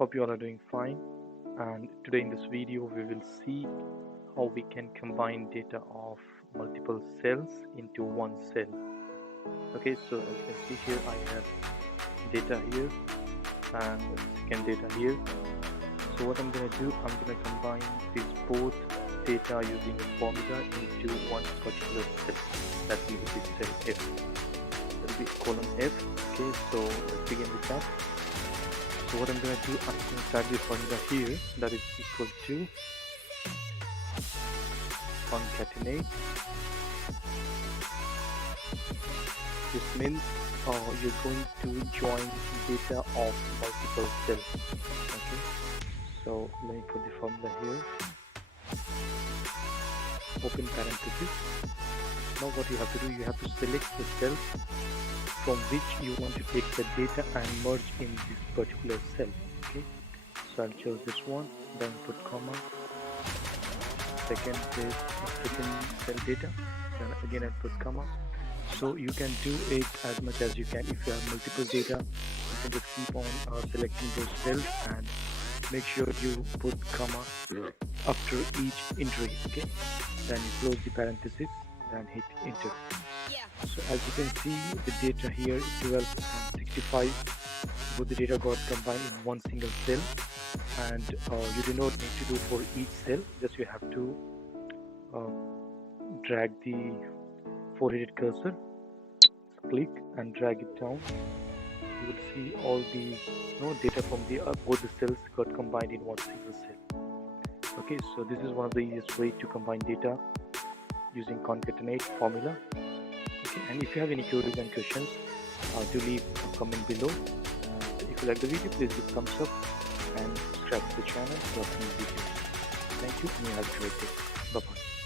Hope you all are doing fine. And today in this video, we will see how we can combine data of multiple cells into one cell. Okay, so as you can see here, I have data here and second data here. So what I'm going to do, I'm going to combine these both data using a formula into one particular cell. That will be cell F. That will be column F. Okay, so let's begin with that. So what I'm going to do, I'm going to type the formula here, that is equal to concatenate. This means you're going to join data of multiple cells. Okay, so let me put the formula here. Open parenthesis. Now what you have to do, you have to select the cells from which you want to take the data and merge in this particular cell. Okay, so I'll choose this one, then put comma, second cell data, then again I put comma. So you can do it as much as you can. If you have multiple data, you can just keep on selecting those cells and make sure you put comma after each entry. Okay, then you close the parenthesis, then hit enter. So as you can see, the data here is 12 and 65. Both the data got combined in one single cell, and you do not need to do for each cell. Just you have to drag the four-headed cursor, click and drag it down. You will see all the data from the both the cells got combined in one single cell. Okay, so this is one of the easiest way to combine data using concatenate formula. Okay, and if you have any queries and questions, do leave a comment below. If you like the video, please give thumbs up and subscribe to the channel for upcoming videos. Thank you and you have a great day. Bye bye.